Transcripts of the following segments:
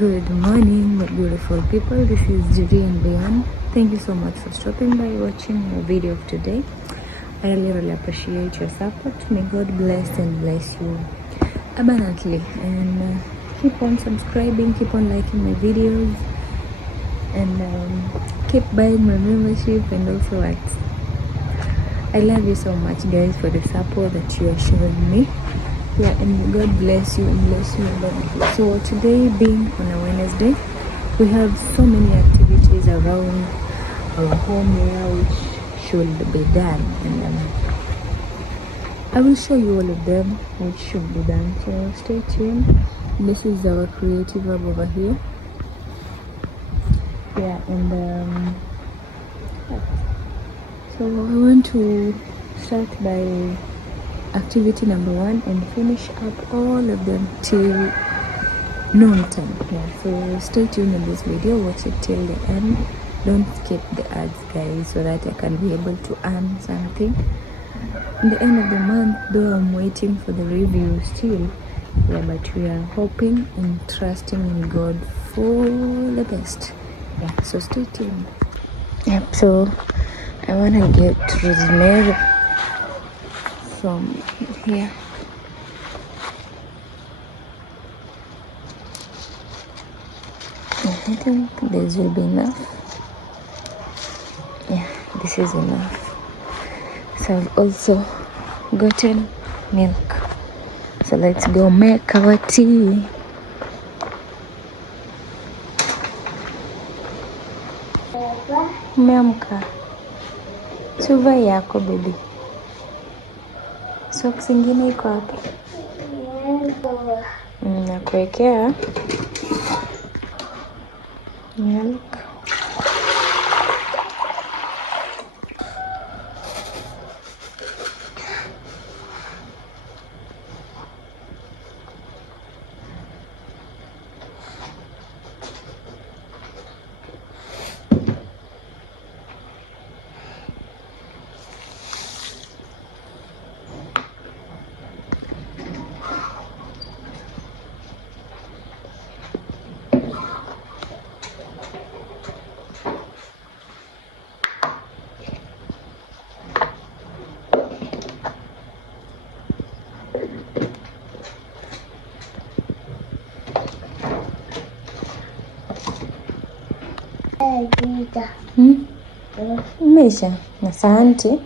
Good morning, my beautiful people. This is Judy and Beyond. Thank you so much for stopping by watching the video of today. I really appreciate your support. May God bless and bless you abundantly. And keep on subscribing, keep on liking my videos, and keep buying my membership and also what. I love you so much, guys, for the support that you are showing me. Yeah, and God bless you and bless you abundantly. So today, being on a Wednesday, we have so many activities around our home here which should be done, and I will show you all of them which should be done. So stay tuned. This is our creative hub over here. Yeah, and so I want to start by activity number 1 and finish up all of them till noon time. Yeah, so stay tuned in this video, watch it till the end. Don't skip the ads, guys, so that I can be able to earn something in the end of the month, though I'm waiting for the review still. Yeah, but we are hoping and trusting in God for the best. Yeah, so stay tuned. Yep, so I want to get rosemary from here. I think this will be enough. Yeah, this is enough. So I've also gotten milk. So let's go make our tea. Umeamka? Suva yako baby. Socks ingine iko hapa. Nakuwekea milk. Mesha, asante.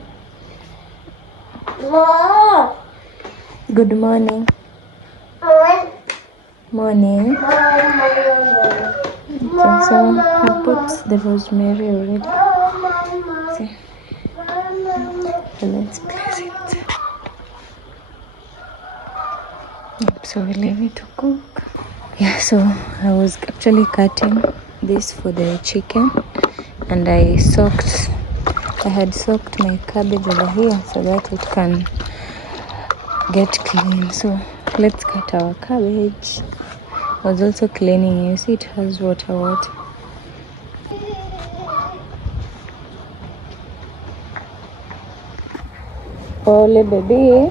Good morning. Morning. Okay, so I put the rosemary already. See. So let's place it. Yep, so we leave it to cook. Yeah, so I was actually cutting this for the chicken, and I had soaked my cabbage over here so that it can get clean. So let's cut our cabbage. I was also cleaning. You see it has water. Pole baby.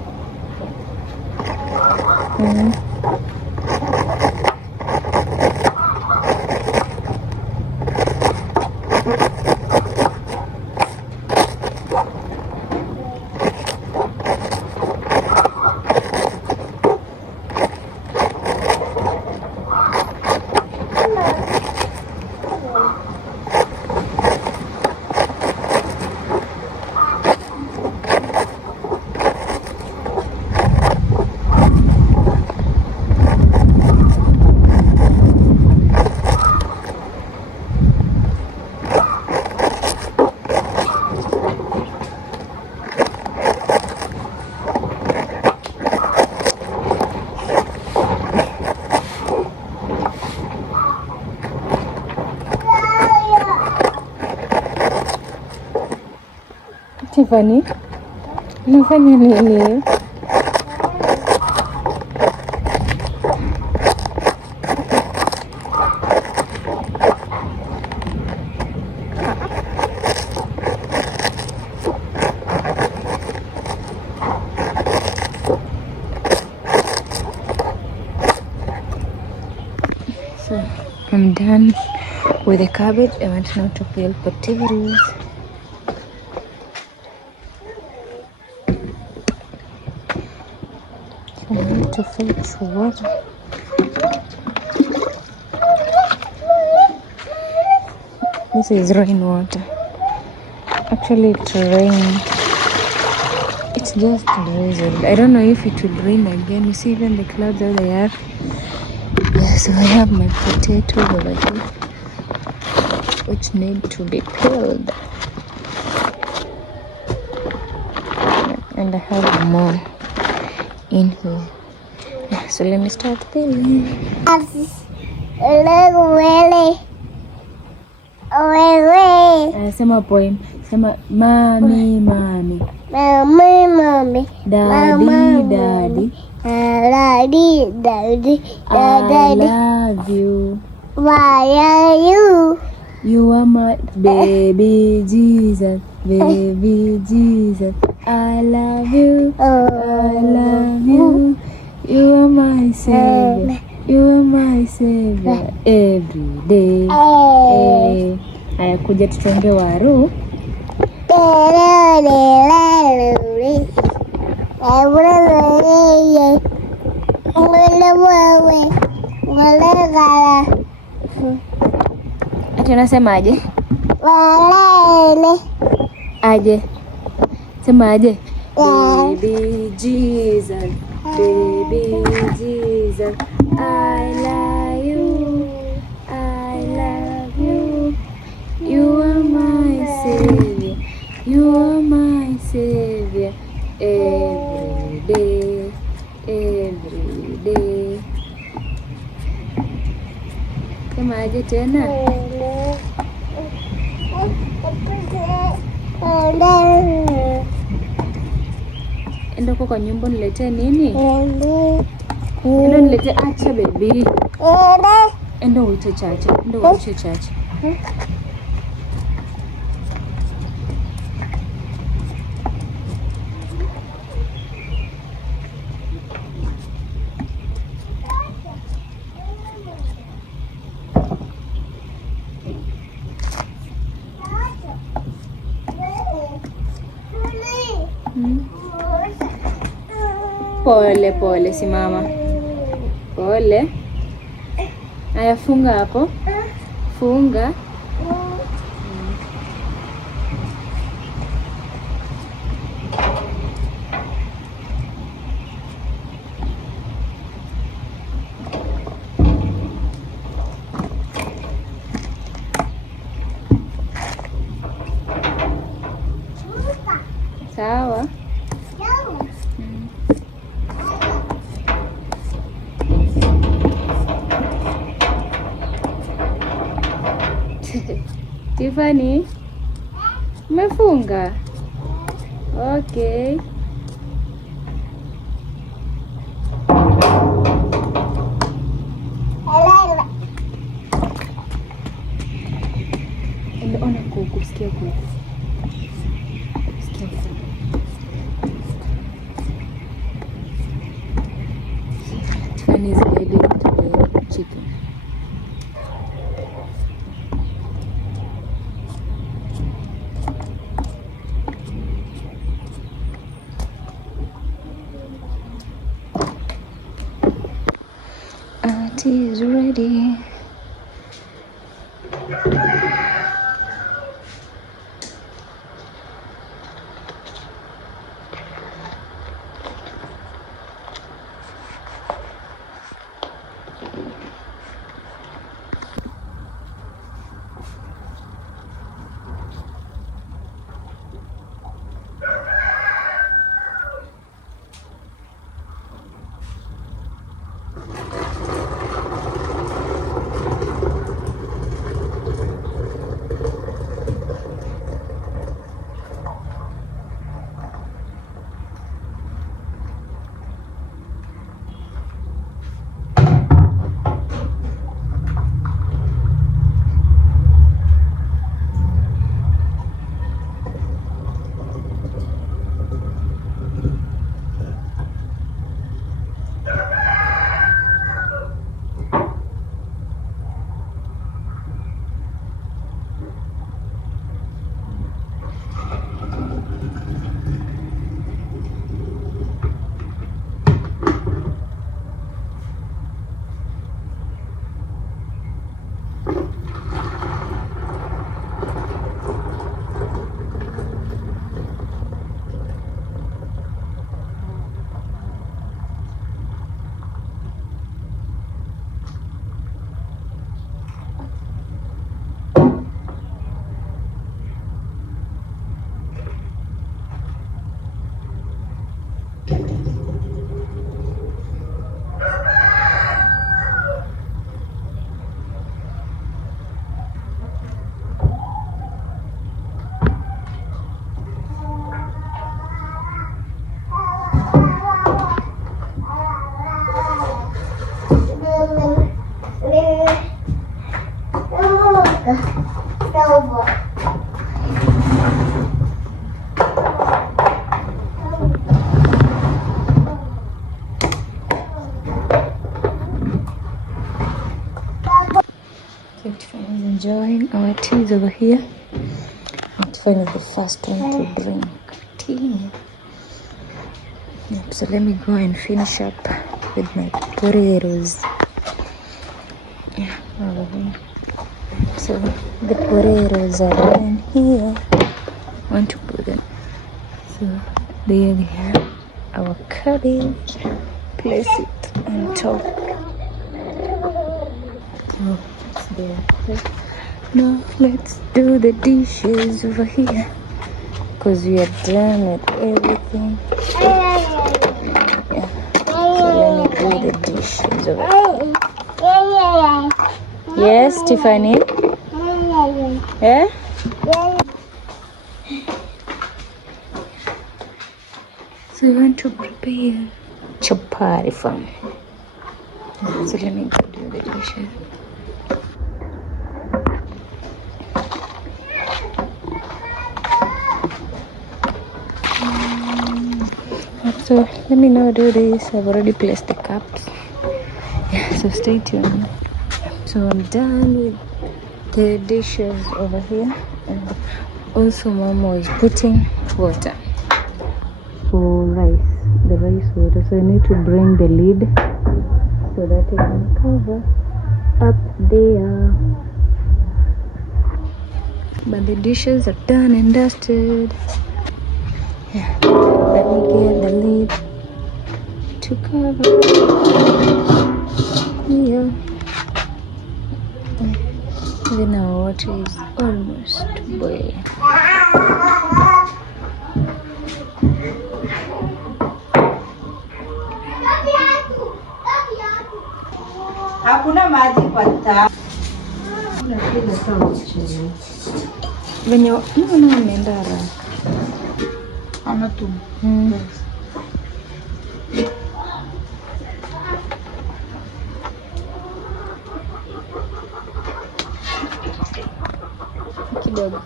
Tiffany, unafanya nini? So I'm done with the cabbage. I want now to peel potatoes. So I need to fetch water. This is rainwater. Actually, it rained. It's just drizzled. I don't know if it will rain again. You see, even the clouds how they are. Yeah, so I have my potatoes over here, which need to be peeled. And I have more in here. Yeah, so let me start peeling. Sema poem. Sema mommy, mommy. Mommy, mommy. Daddy, daddy. Daddy, daddy. I love you. Why are you? You are my baby Jesus, baby Jesus. I love you. I love you. You are my savior. You are my savior every day. Haya, kuja tuchonge waru. Ati unasema aje? Aje? Sema aje? Baby Jesus, baby Jesus, I love you, I love you. You are my savior, you are my savior every day, every day. Sema aje tena? Enda huko kwa nyumba niletee nini? Enda niletee, acha baby. Enda uite Chacha, enda uite Chacha. Pole pole, simama. Pole. Aya, funga hapo. Funga. Sawa. Tiffany, umefunga? Okay. Ona kuku, sikia kuku. Sikia kuku. Tiffany is ready to the chicken. Tea is ready. Tiffany is enjoying our teas over here. Tiffany is the first one to drink tea. Yep, so let me go and finish up with my potatoes. Yeah, over here. So the potatoes are in here. I want to put them. So there we have our cabbage. Place it on top. So it's there. Now let's do the dishes over here, because we are done with everything. Yeah. So let me do the dishes over here. Yes, Tiffany? Yeah? So we want to prepare chapati for me. So let me go do the dishes. So let me now do this. I've already placed the cups. Yeah, so stay tuned. So I'm done with the dishes over here, and also Mama is putting water for rice, the rice water. So I need to bring the lid so that it can cover up there. But the dishes are done and dusted. Yeah, let me get the lid to cover. Yeah. Then our water is almost boiling. Hakuna maji kwa taa. Venye mbona umeenda haraka? Ana tu. Kidogo.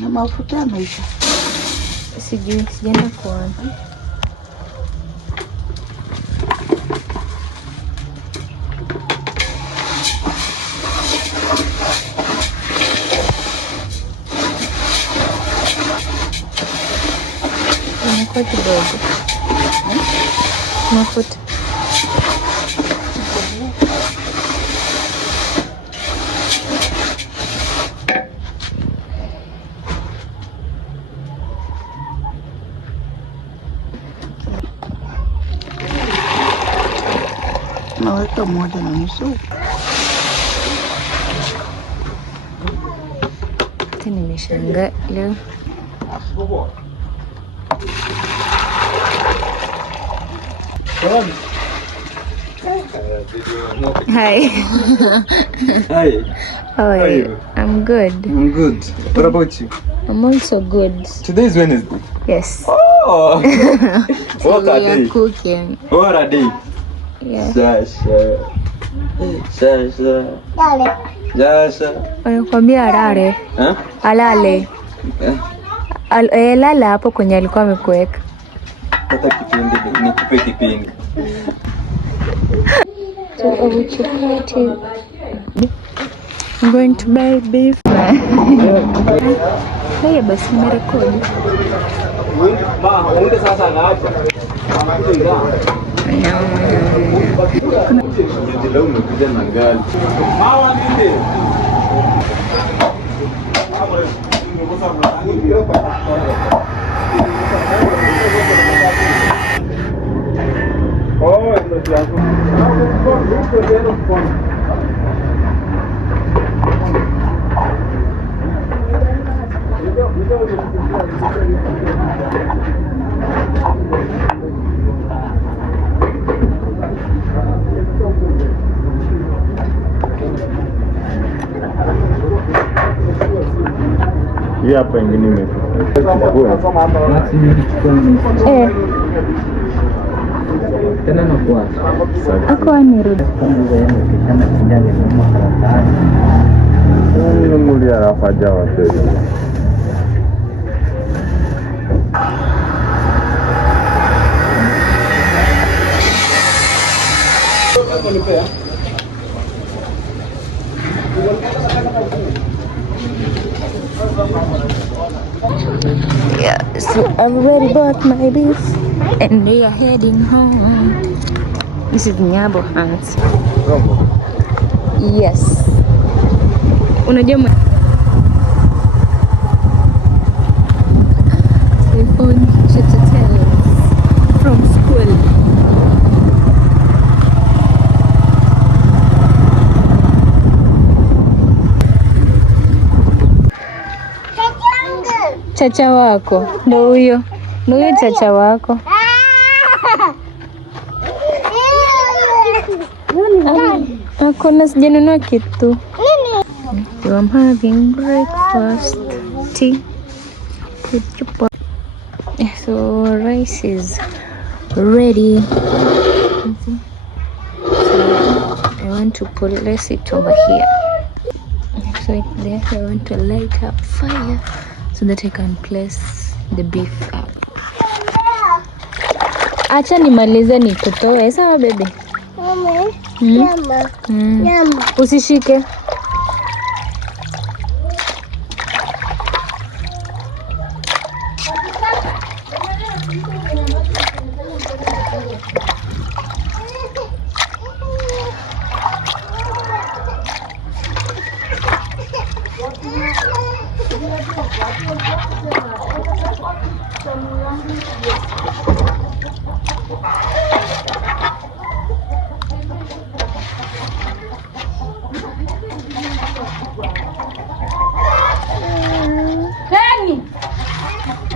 Na mafuta yameisha. Sijui, sijaenda kuona. Imekuwa kidogo. Mafuta. Naweka 1.5. Hata nimeshangaa leo. Hi. Hi. How are you? I'm good. I'm good. What about you? I'm also good. Today is Wednesday. Yes. Oh! What a We are day. cooking. What a day. Yeah. Sasha. Sasha. Sasha. Wanakuambia alale. Huh? Alale. Lala hapo kwenye alikuwa amekuweka. Hata kipindi nikupe kipindi. So our chapati. I'm going to buy beef. Haya basi nimerekodi. Mungu sasa anaacha. Leo umekuja na gari. Mama nini? Oh, Hii hapa ingine imechukua. Tena nakuwa. Ako amerudi. Nimemulia hapa jawa tena. Yeah, so I've already bought my beef and we are heading home. This is Nyabo Hans. Yes. Unajua phone from school. Chacha wako ndo huyo, chacha wako. Hakuna, sijanunua kitu. So I'm having breakfast, tea. So rice is ready. So I want to place it over here. So there I want to light up fire so that I can place the beef up. Acha nimalize nikutoe, sawa bebe? Nyama. Usishike.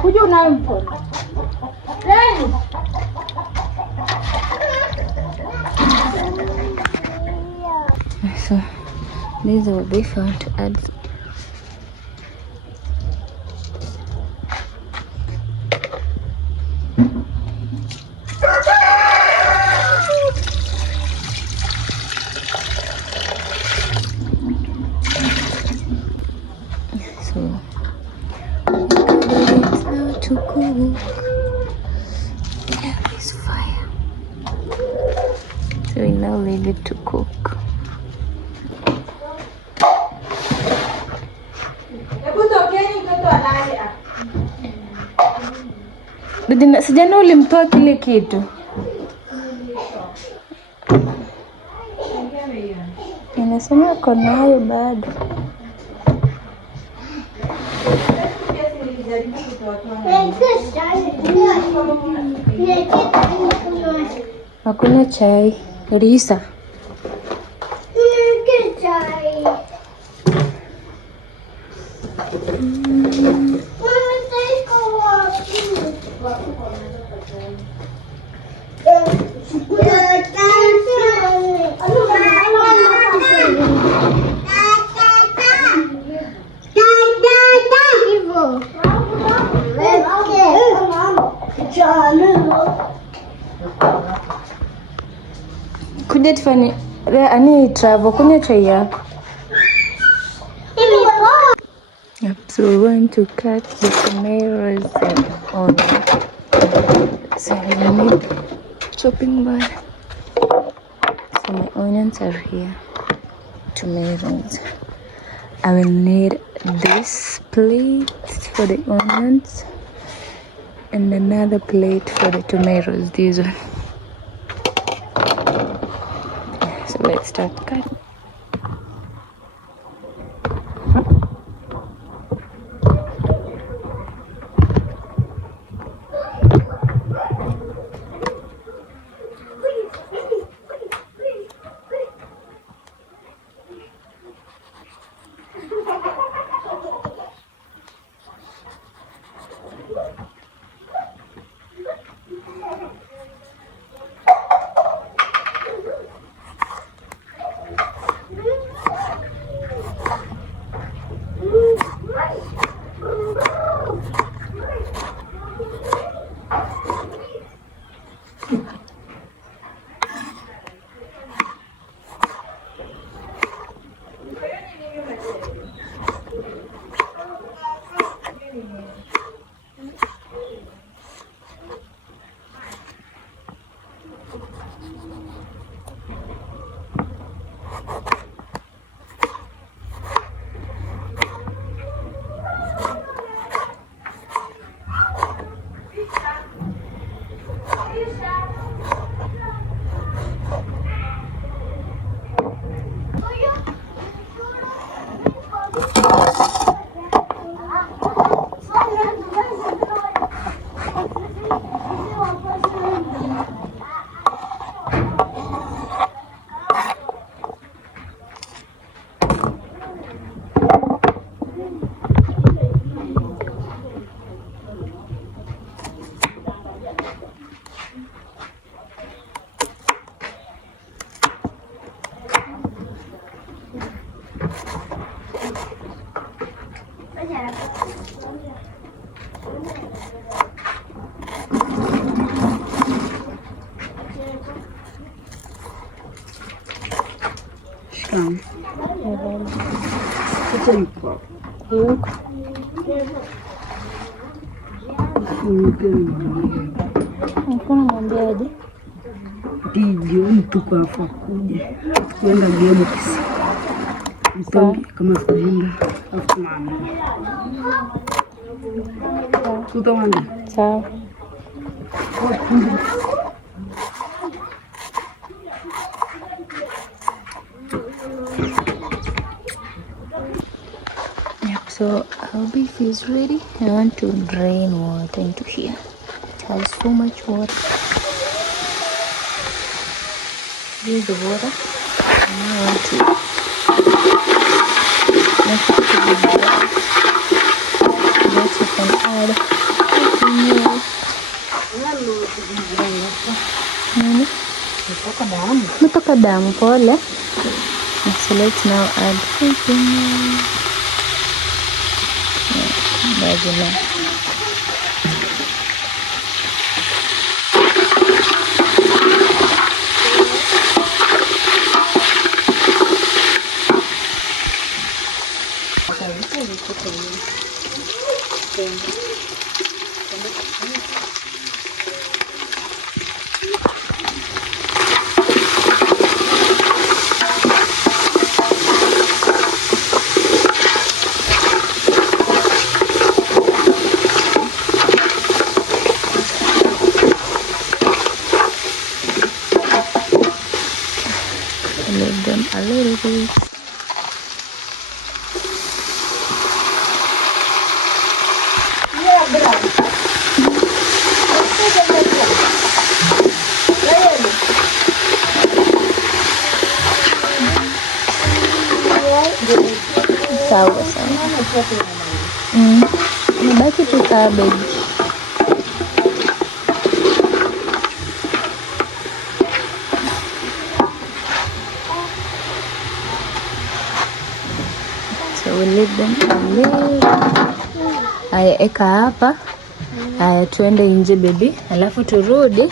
Kuja unayo mkono. So these are beef I want to add. So to cook. There is fire. So we now leave it to cook. Sijana ulimtoa kile kitu. Inasema kona hayo bado. Hakuna chai. Risa. Kuja tufanye ani travel kunywa chai yako. Yep, so we're going to cut the tomatoes and onions. So I need chopping board. So my onions are here. Tomatoes. I will need this plate for the onions and another plate for the tomatoes. This one. So let's start cutting. Yuko. Hakuna mwambiaje? Ndio mtu kafa kuja kwenda gemo kisi mtongi kama tunaenda afu mama tutaenda Sawa. Yep, so our beef is ready. I want to drain water into here. It has so much water. Here's the water. And I want to make it to be dry. That you can add milk. Nini? Metoka damu pole. So let's now add milk. That's enough. Leave them a little bit. Sawa sawa. Nibaki tu cabbage. So we leave them a little. Aya, eka hapa. Aya, tuende nje baby. Alafu turudi.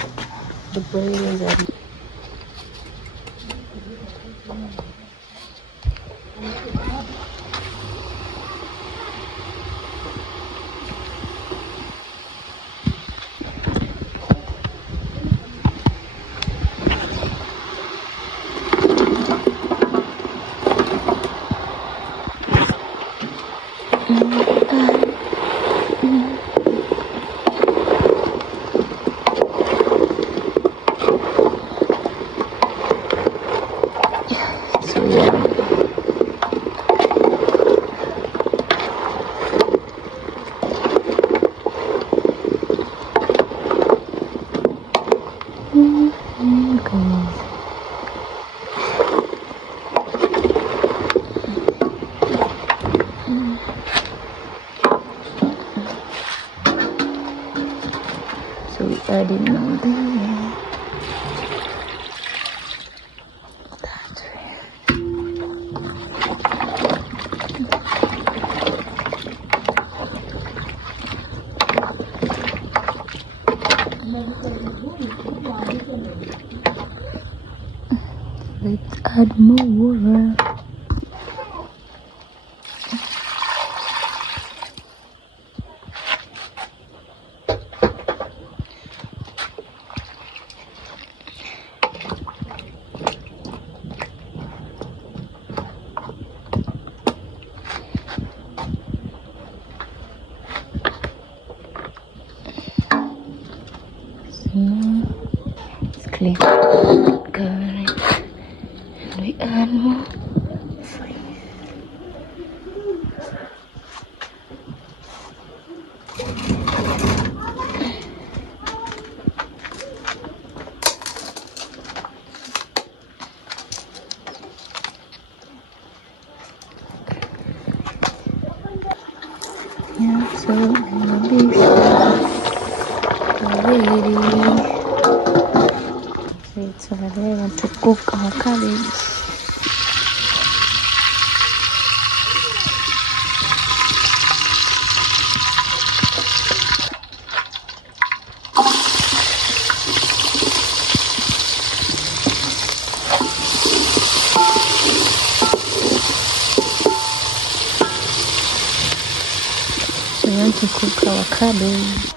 So yeah. So we add in now there. That way. Let's add more water. It's clean. Cover it. And we add more. Yeah, so the beef ready. So I want to cook our cabbage. to cook our cabbage.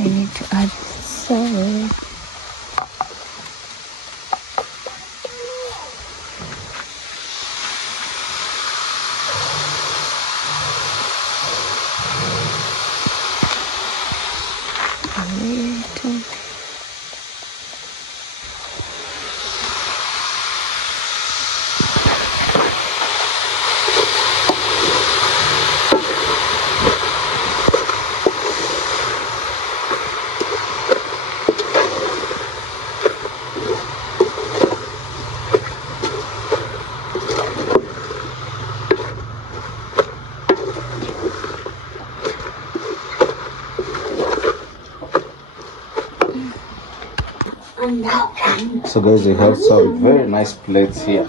I need to add salt. A little. So guys, they have some very nice plates here.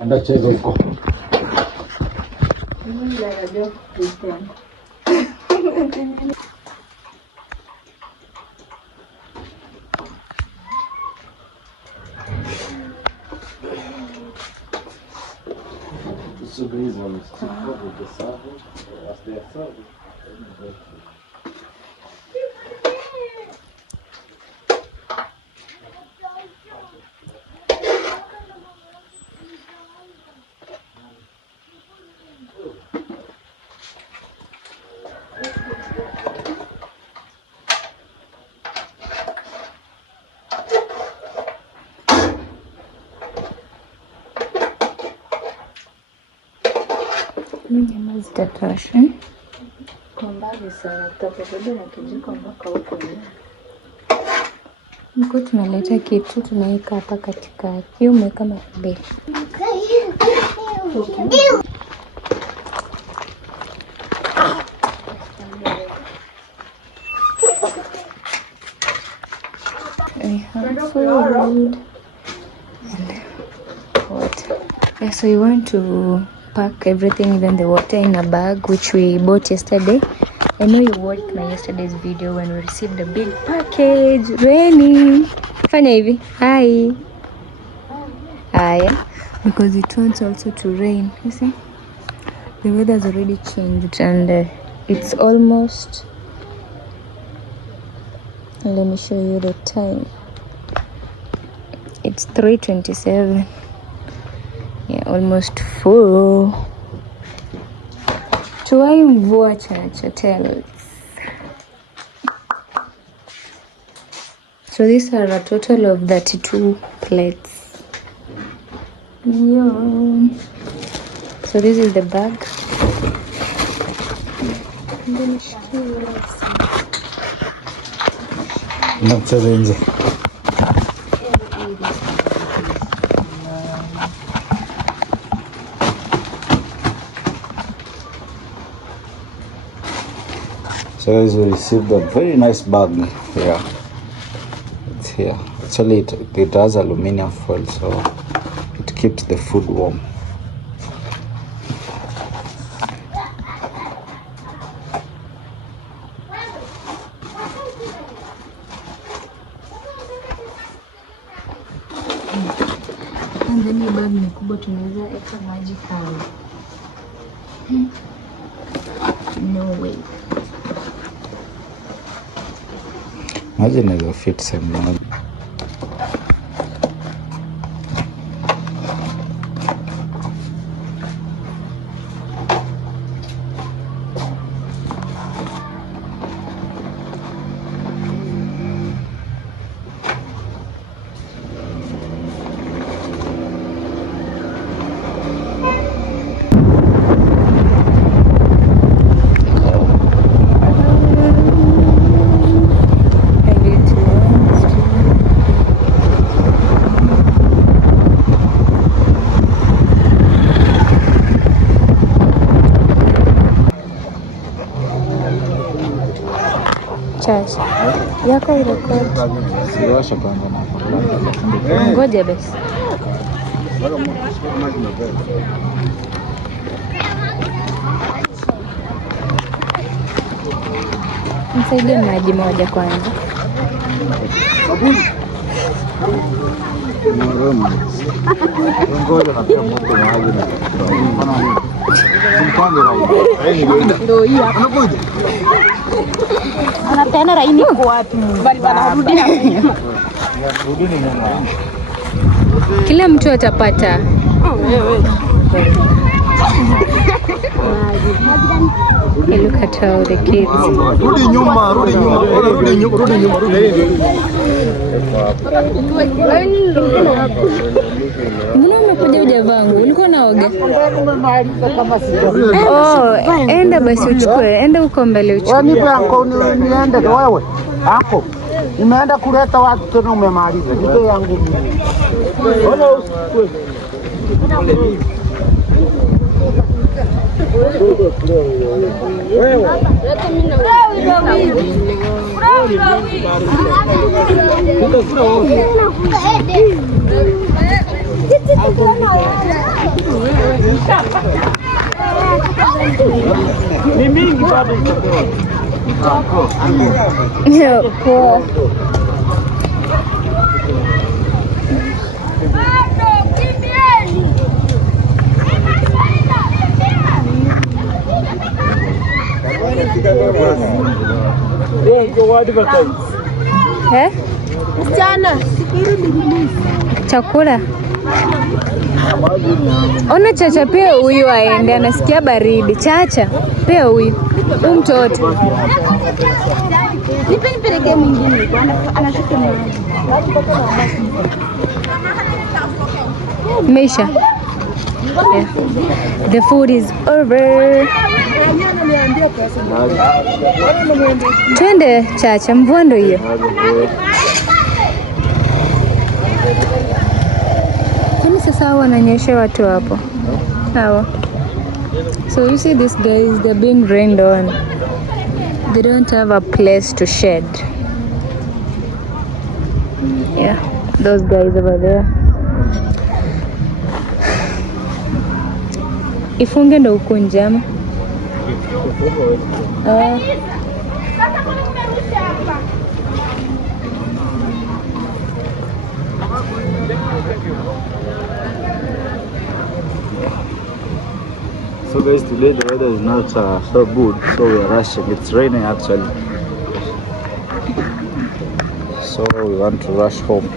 Anda cheza huko. So guys, I'm still with the serving. As they are serving. Nyama zitatosha. Kwa mbali sana tutapobeba na kijiko mpaka huko ndani. Mko tunaleta kitu tunaweka hapa katikati, umeweka mbele. We have food and water. Yeah, so you want to pack everything, even the water, in a bag which we bought yesterday. I know you watched my yesterday's video when we received a big package. Rainy. Fanya hivi. Hi. Hi. Because it wants also to rain. You see? The weather has already changed and it's almost... Let me show you the time. It's 3:27. Yeah, almost 4. Tuwai mvua chacha tells. So these are a total of 32 plates. Yeah. So this is the bag. So guys, we received a very nice bag here. It's here. Actually, it has aluminum foil, so it keeps the food warm. And then hii bag ni kubwa, tunaweza eka maji kwa. No way. Maji inaweza fit sehemu moja. Chacha. Yako irekodi. Siwasha kwanza na. Ngoja basi. Msaidie maji moja kwanza. Ngoja na pia moto maji na. Ndio hii hapa. Anatena raini kwa wapi? Bali banarudi na Rudini nyuma. Kila mtu atapata. Hey, look at all the kids. Rudi nyuma, rudi nyuma, rudi nyuma, rudi nyuma, Mbona umekuja hujavangu? Ulikuwa naoga? Oh, enda basi uchukue. Enda uko mbele uchukue. nipe anko niende wewe. Anko. Nimeenda kuleta watu tena umemaliza. Nipe yangu. Ona usikue. Ni mingi bado itakuwa. Poa. Msichana, chakula. Ona Chacha, pia huyu aende, anasikia baridi. Chacha, pia huyu mtoto. nipeleke mwingine anashuka maji. Mesha. Yeah. The food is over. Twende Chacha, mvua ndo hiyo. Kwani sasa hao wananyesha watu hapo? Hawa. So you see these guys, they're being rained on. They don't have a place to shed. Yeah, those guys over there. Ifunge ndo uko njama. So guys, today the weather is not so good, so we are rushing. It's raining actually, so we want to rush home.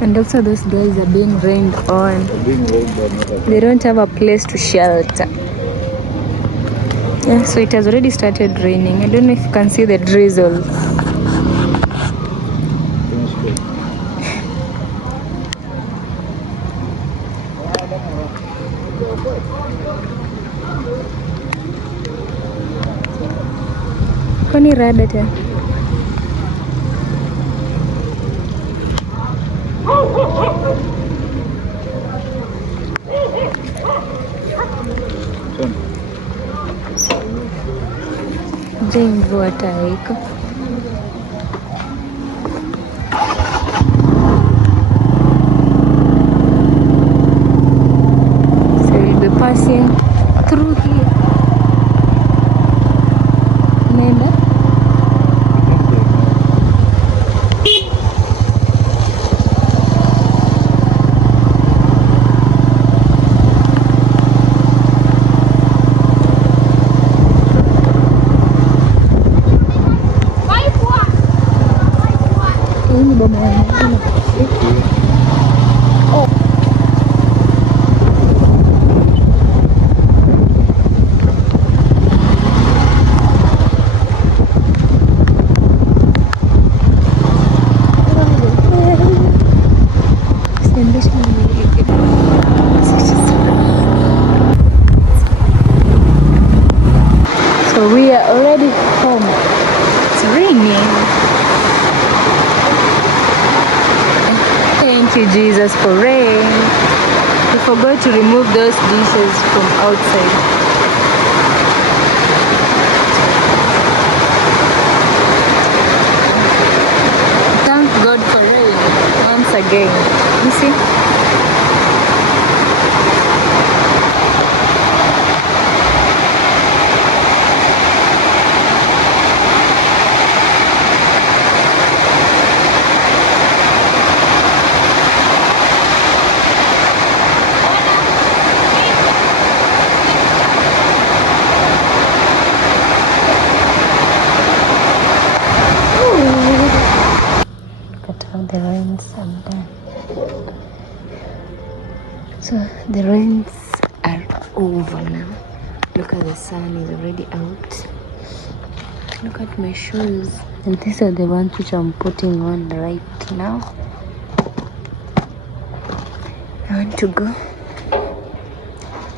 And also those guys are being rained on. They don't have a place to shelter. Yeah, so it has already started raining. I don't know if you can see the drizzle. Kwani rada tena? Je, mvua taiko? So we'll be passing through here. Nenda? Ini boma ya nyingine. So we are already home. It's raining. Thank you, Jesus, for rain. We forgot to remove those dishes from outside. Thank God for rain once again. You see? The rains are done. So the rains are over now. Look at the sun is already out. Look at my shoes. And these are the ones which I'm putting on right now. I want to go.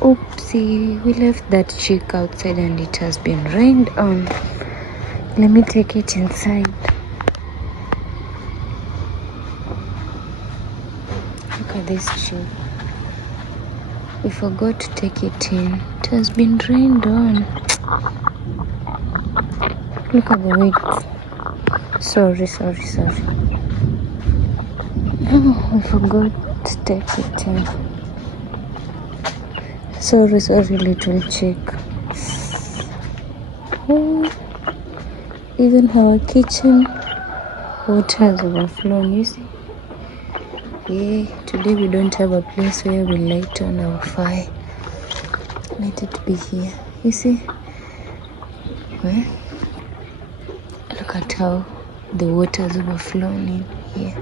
Oopsie, we left that chick outside and it has been rained on. Let me take it inside. Look at this chick. We forgot to take it in. It has been rained on. Look at the weight. Sorry. Oh, I forgot to take it in. Sorry, little chick. Oh, even our kitchen water has overflown, you see? Yeah, today we don't have a place where we light on our fire. Let it be here. You see? Well, look at how the water has overflown in here.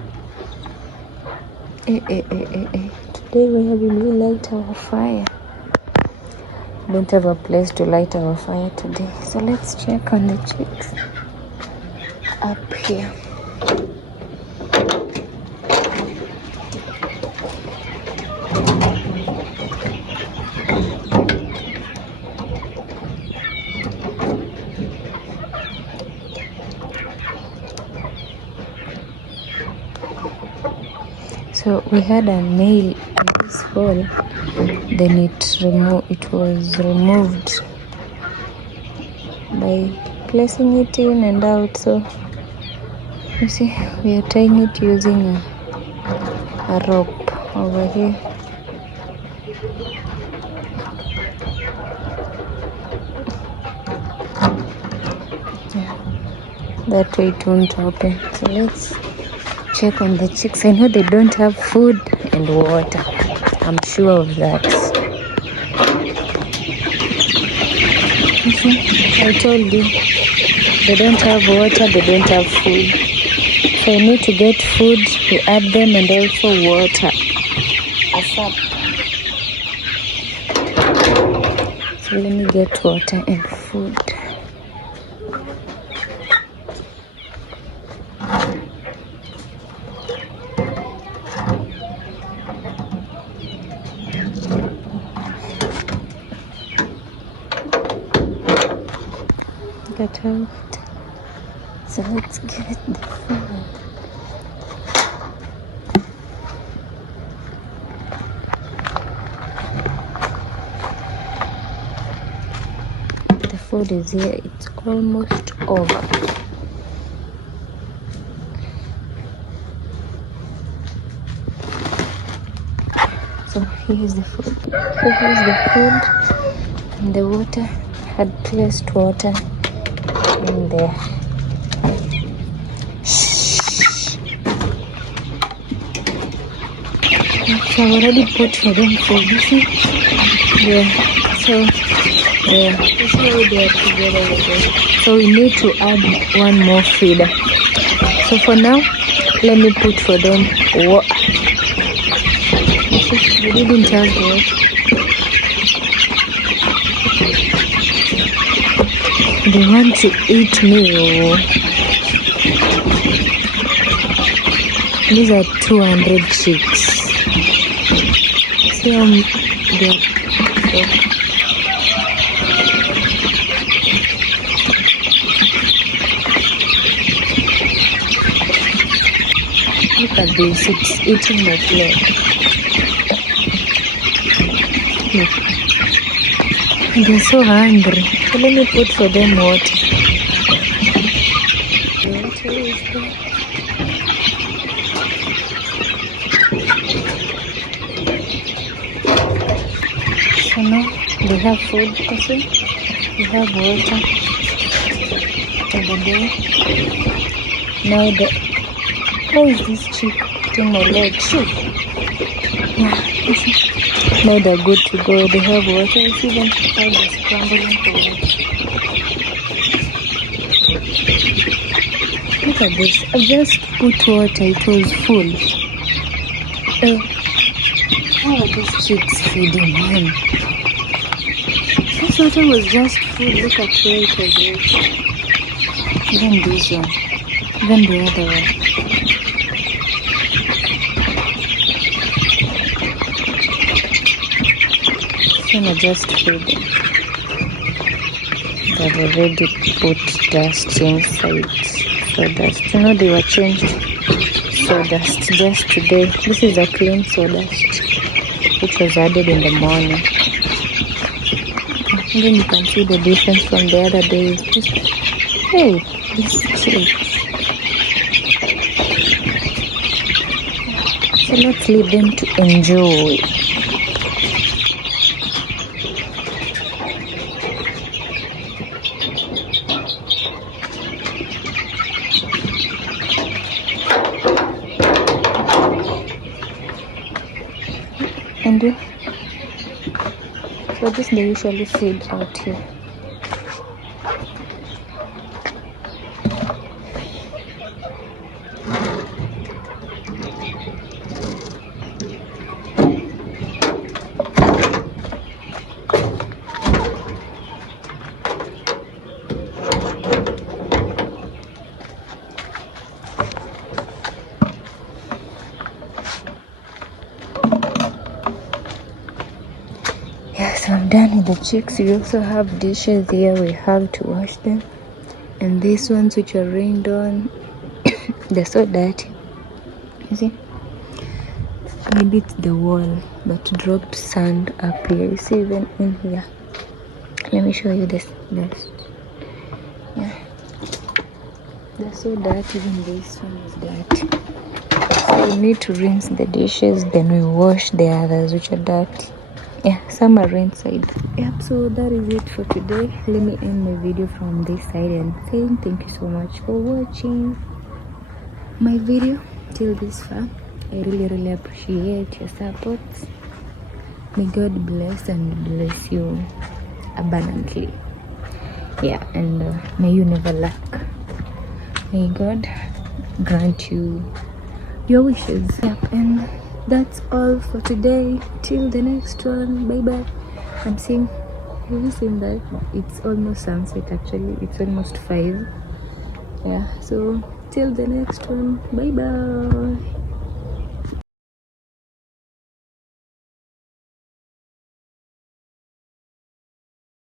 Today where we light our fire. Don't have a place to light our fire today. So let's check on the chicks up here. So we had a nail in this hole, then it was removed by placing it in and out. So you see, we are tying it using a rope over here. Yeah, that way it won't open. So let's check on the chicks. I know they don't have food and water. I'm sure of that. You see, I told you, they don't have water, they don't have food. So I need to get food to add them and also water. ASAP. So let me get water and food. Get out. So let's get the food. The food is here. It's almost over. So here's the food. So here's the food and the water. Had placed water in there. So I already put for them food. You see? Yeah. So yeah. That's how they are together with them. So we need to add one more feeder. So for now, let me put for them water. You see, we didn't have water. They want to eat me. These are 200 chicks. See how look at this, it's eating my plate. Yeah. They're so hungry. So let me put for them water. Water is there. So now they have food, you see? They have water over there. Now how is this chick putting my leg? Shoot. Yeah, you see? Now they're good to go. They have water. You see them? How they're scrambling for water. Look at this. I just put water. It was full. How are these chicks feeding him? This water was just full. Look at where it was reaching. Even this one. Even the other one. I just feed them. They've already put dust inside. Sawdust. You know they were changed sawdust just today. This is a clean sawdust which was added in the morning. And then you can see the difference from the other days. Hey, these chicks. So let's leave them to enjoy. So this they usually feed out here. So I'm done with the chicks. We also have dishes here. We have to wash them. And these ones which are rained on, they're so dirty. You see? maybe it's the wall that dropped sand up here. You see, even in here, let me show you this. Yeah, they're so dirty. Even this one is dirty. So we need to rinse the dishes, then we wash the others which are dirty. Yeah, some are inside. Yep, so that is it for today. Let me end my video from this side and saying thank you so much for watching my video till this far. I really appreciate your support. May God bless and bless you abundantly. Yeah, and may you never lack. May God grant you your wishes. Yep, and that's all for today. Till the next one. Bye bye. I'm seeing, have you seen that? It's almost sunset actually. It's almost 5. Yeah, so till the next one. Bye bye.